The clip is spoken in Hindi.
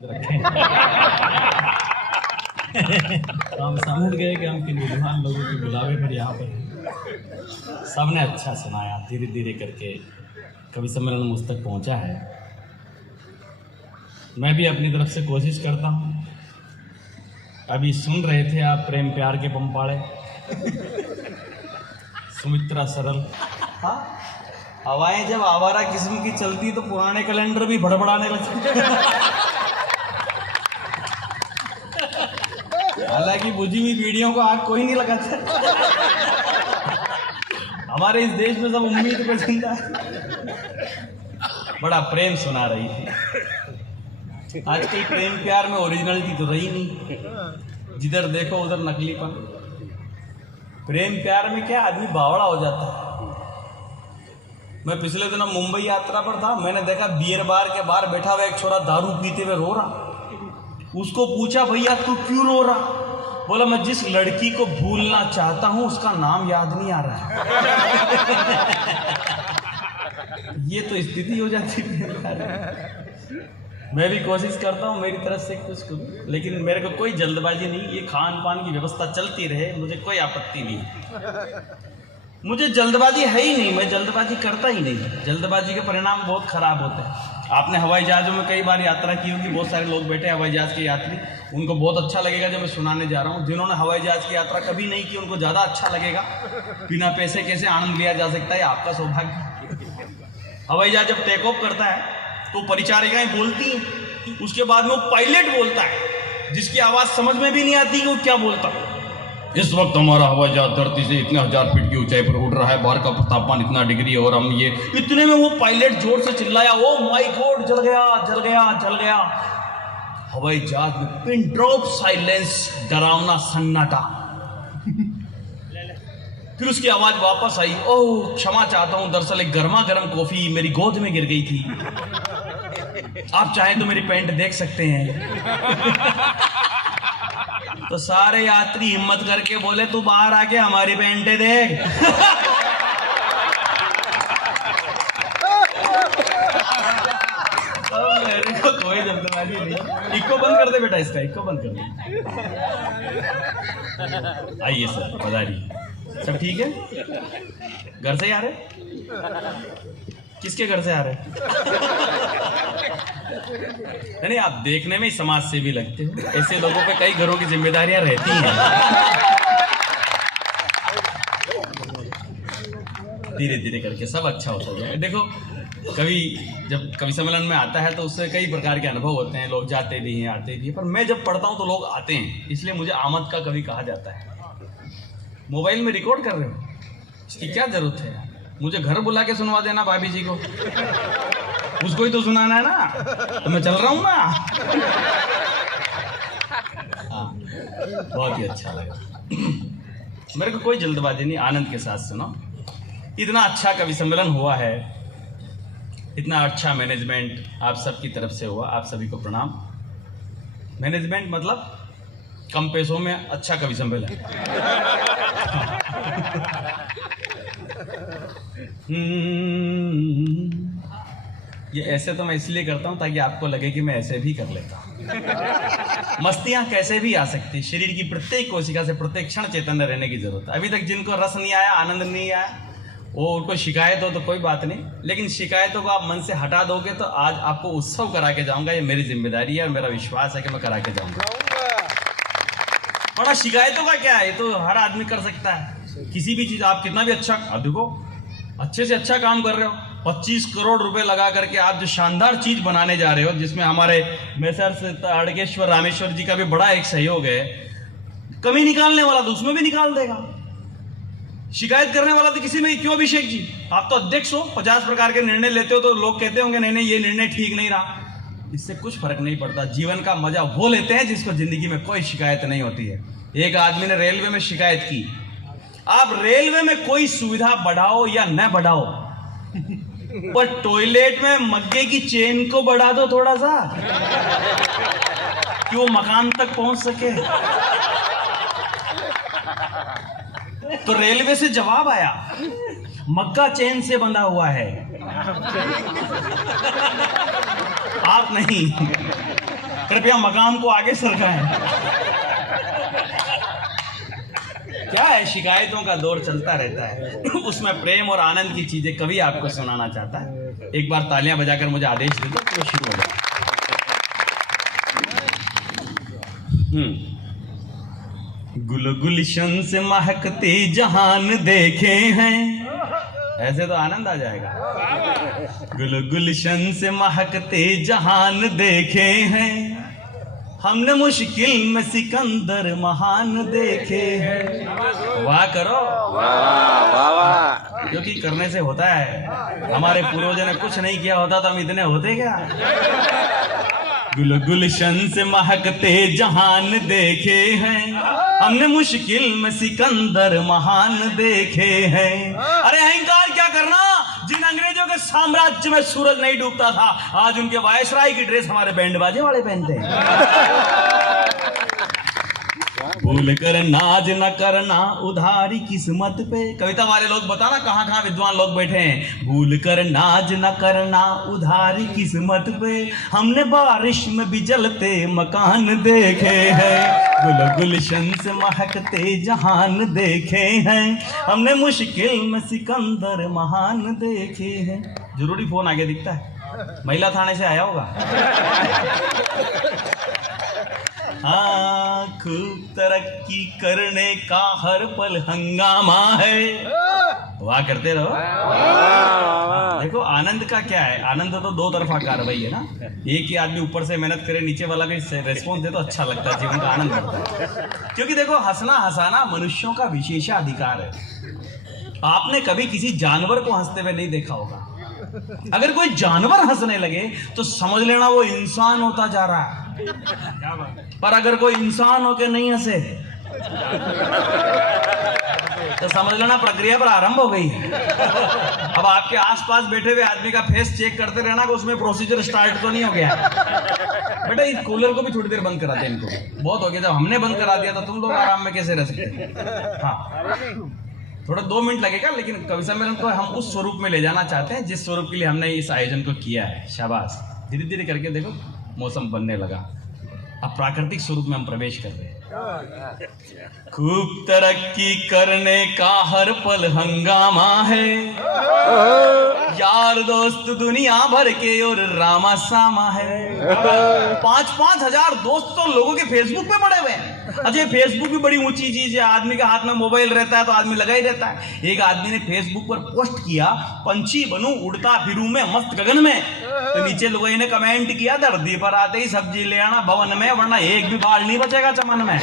रखें। तो हम समझ गए कि हम किन विद्वान लोगों के बुलावे पर यहाँ पर हैं। सबने अच्छा सुनाया, धीरे धीरे करके कवि सम्मेलन मुझ तक पहुँचा है। मैं भी अपनी तरफ से कोशिश करता हूँ। अभी सुन रहे थे आप प्रेम प्यार के पंपाड़े, सुमित्रा सरल। हाँ, हवाएं जब आवारा किस्म की चलती तो पुराने कैलेंडर भी भड़बड़ाने लगते। हालांकि बुझी हुई बीड़ियों को आग कोई नहीं लगाता। हमारे इस देश में सब उम्मीद पर जिंदा है। बड़ा प्रेम सुना रही थी। आजकल प्रेम प्यार में ओरिजिनलिटी तो रही नहीं, जिधर देखो उधर नकलीपन। प्रेम प्यार में क्या आदमी बावड़ा हो जाता है। मैं पिछले दिनों मुंबई यात्रा पर था, मैंने देखा बियर बार के बाहर बैठा हुआ एक छोरा दारू पीते हुए रो रहा। उसको पूछा, भैया तू क्यों रो रहा? बोला, मैं जिस लड़की को भूलना चाहता हूं उसका नाम याद नहीं आ रहा। ये तो स्थिति हो जाती है। मैं भी कोशिश करता हूँ मेरी तरफ से कुछ करूं, लेकिन मेरे को कोई जल्दबाजी नहीं। ये खान पान की व्यवस्था चलती रहे, मुझे कोई आपत्ति नहीं। मुझे जल्दबाजी है ही नहीं, मैं जल्दबाजी करता ही नहीं। जल्दबाजी के परिणाम बहुत खराब होते हैं। आपने हवाई जहाज़ों में कई बार यात्रा की होगी, बहुत सारे लोग बैठे हवाई जहाज़ के यात्री, उनको बहुत अच्छा लगेगा जो मैं सुनाने जा रहा हूँ। जिन्होंने हवाई जहाज़ की यात्रा कभी नहीं की उनको ज़्यादा अच्छा लगेगा। बिना पैसे कैसे आनंद लिया जा सकता है, आपका सौभाग्य। हवाई जहाज़ जब टेक ऑफ करता है तो परिचारिकाएं बोलती हैं, उसके बाद में वो पायलट बोलता है जिसकी आवाज़ समझ में भी नहीं आती कि वो क्या बोलता है। इस वक्त हमारा हवाई जहाज धरती से इतने 1000 फीट की ऊंचाई पर उड़ रहा है, बाहर का तापमान इतना डिग्री है और हम ये। इतने में वो पायलट जोर से चिल्लाया, ओ माय गॉड, जल गया जल गया जल गया। हवाई जहाज में पिन ड्रॉप साइलेंस, डरावना सन्नाटा। फिर उसकी आवाज वापस आई, ओह क्षमा चाहता हूं, दरअसल एक गर्मा गर्म कॉफी मेरी गोद में गिर गई थी, आप चाहें तो मेरी पैंट देख सकते हैं। तो सारे यात्री हिम्मत करके बोले, तू बाहर आके हमारी पैंटे देख। मेरे को कोई जल्दबाजी नहीं। इको बंद कर दे बेटा, इसका इको बंद कर दे। आइए सर, पधारिए। सब ठीक है? घर से ही आ रहे? किसके घर से आ रहे? नहीं, आप देखने में ही समाज सेवी लगते हो। ऐसे लोगों पे कई घरों की जिम्मेदारियां रहती हैं। धीरे धीरे करके सब अच्छा होता जाए। देखो, कवि जब कवि सम्मेलन में आता है तो उससे कई प्रकार के अनुभव होते हैं। लोग जाते भी हैं, आते भी हैं, पर मैं जब पढ़ता हूं तो लोग आते हैं, इसलिए मुझे आमद का कवि कहा जाता है। मोबाइल में रिकॉर्ड कर रहे हो, इसकी क्या जरूरत है? मुझे घर बुला के सुनवा देना भाभी जी को, उसको ही तो सुनाना है ना, तो मैं चल रहा हूँ ना। हाँ, बहुत ही अच्छा लगा। मेरे को कोई जल्दबाजी नहीं, आनंद के साथ सुनो। इतना अच्छा कवि सम्मेलन हुआ है, इतना अच्छा मैनेजमेंट आप सबकी तरफ से हुआ, आप सभी को प्रणाम। मैनेजमेंट मतलब कम पैसों में अच्छा कवि सम्मेलन। ये ऐसे तो मैं इसलिए करता हूं ताकि आपको लगे कि मैं ऐसे भी कर लेता हूं। मस्तियां कैसे भी आ सकती, शरीर की प्रत्येक कोशिका से प्रत्येक क्षण चैतन्य रहने की जरूरत है। अभी तक जिनको रस नहीं आया, आनंद नहीं आया, वो उनको शिकायत हो तो कोई बात नहीं, लेकिन शिकायतों को आप मन से हटा दोगे तो आज आपको उत्सव करा के जाऊंगा। ये मेरी जिम्मेदारी है और मेरा विश्वास है कि मैं करा के जाऊंगा। बड़ा शिकायतों का क्या है, ये तो हर आदमी कर सकता है। किसी भी चीज आप कितना भी अच्छा, अब देखो अच्छे से अच्छा काम कर रहे हो, 25 करोड़ रुपए लगा करके आप जो शानदार चीज बनाने जा रहे हो, जिसमें हमारे मेसर्स अड़केश्वर रामेश्वर जी का भी बड़ा एक सहयोग है। कमी निकालने वाला तो उसमें भी निकाल देगा, शिकायत करने वाला तो किसी में क्यों? अभिषेक जी, आप तो अध्यक्ष हो, 50 प्रकार के निर्णय लेते हो, तो लोग कहते होंगे नहीं नहीं ये निर्णय ठीक नहीं रहा। इससे कुछ फर्क नहीं पड़ता। जीवन का मजा वो लेते हैं जिसको जिंदगी में कोई शिकायत नहीं होती है। एक आदमी ने रेलवे में शिकायत की, आप रेलवे में कोई सुविधा बढ़ाओ या न बढ़ाओ, पर टॉयलेट में मग्गे की चेन को बढ़ा दो थोड़ा सा, कि वो मकान तक पहुंच सके। तो रेलवे से जवाब आया, मग्गा चेन से बंधा हुआ है, आप नहीं। कृपया मकाम को आगे सरकाएं। क्या है, शिकायतों का दौर चलता रहता है, उसमें प्रेम और आनंद की चीजें कभी आपको सुनाना चाहता है। एक बार तालियां बजाकर मुझे आदेश दे दो तो शुरू हो जाए। गुल गुलशन से महकते जहान देखे हैं, ऐसे तो आनंद आ जाएगा। गुल गुलशन से महकते जहान देखे हैं, हमने मुश्किल में सिकंदर महान देखे हैं। वाह करो, क्योंकि करने से होता है। हमारे पूर्वजों ने कुछ नहीं किया होता तो हम इतने होते क्या। गुल गुलशन से महकते जहान देखे हैं, हमने मुश्किल में सिकंदर महान देखे हैं। अरे अहंकार क्या करना, जिन अंग्रेजों के साम्राज्य में सूरज नहीं डूबता था, आज उनके वायसराय की ड्रेस हमारे बैंड बाजे वाले पहनते हैं। भूल कर नाज न करना उधारी किस्मत पे। कविता वाले लोग बताना कहाँ कहाँ विद्वान लोग बैठे हैं। भूल कर नाज न करना उधारी किस्मत पे, हमने बारिश में भी जलते मकान देखे हैं। गुल गुलशन से महकते जहान देखे हैं, हमने मुश्किल में सिकंदर महान देखे हैं। जरूरी फोन आगे दिखता है, महिला थाने से आया होगा। हाँ, खूब तरक्की करने का हर पल हंगामा है। वाह करते रहो। देखो आनंद का क्या है, आनंद तो दो तरफा कार्रवाई है ना। एक ही आदमी ऊपर से मेहनत करे, नीचे वाला भी रेस्पॉन्स दे तो अच्छा लगता है, जीवन का आनंद बढ़ता है। क्योंकि देखो हंसना हंसाना मनुष्यों का विशेषाधिकार है। आपने कभी किसी जानवर को हंसते हुए नहीं देखा होगा। अगर कोई जानवर हंसने लगे तो समझ लेना वो इंसान होता जा रहा है। पर अगर कोई इंसान होके नहीं हंसे तो समझ लेना प्रक्रिया पर आरंभ हो गई। अब आपके आसपास बैठे हुए आदमी का फेस चेक करते रहना कि उसमें प्रोसीजर स्टार्ट तो नहीं हो गया। बेटा इस कूलर को भी थोड़ी देर बंद करा दे, इनको बहुत हो गया। जब हमने बंद करा दिया तो तुम लोग आराम में कैसे रह सकते। हाँ थोड़ा 2 मिनट लगेगा, लेकिन कवि सम्मेलन को हम उस स्वरूप में ले जाना चाहते हैं जिस स्वरूप के लिए हमने इस आयोजन को किया है। शाबाश, धीरे धीरे करके देखो मौसम बनने लगा। अब प्राकृतिक स्वरूप में हम प्रवेश कर रहे हैं। खूब तरक्की करने का हर पल हंगामा है, यार दोस्त दुनिया भर के और रामा सामा है। 5-5 हजार दोस्त तो लोगों के फेसबुक पे पड़े हुए हैं। अच्छा फेसबुक भी बड़ी ऊंची चीज है, आदमी के हाथ में मोबाइल रहता है तो आदमी लगा ही रहता है। एक आदमी ने फेसबुक पर पोस्ट किया, पंछी बनूं उड़ता फिरूं मैं मस्त गगन में, तो नीचे लोगों ने कमेंट किया, धरती पर आते ही सब्जी ले आना भवन में, वरना एक भी बाल नहीं बचेगा चमन में।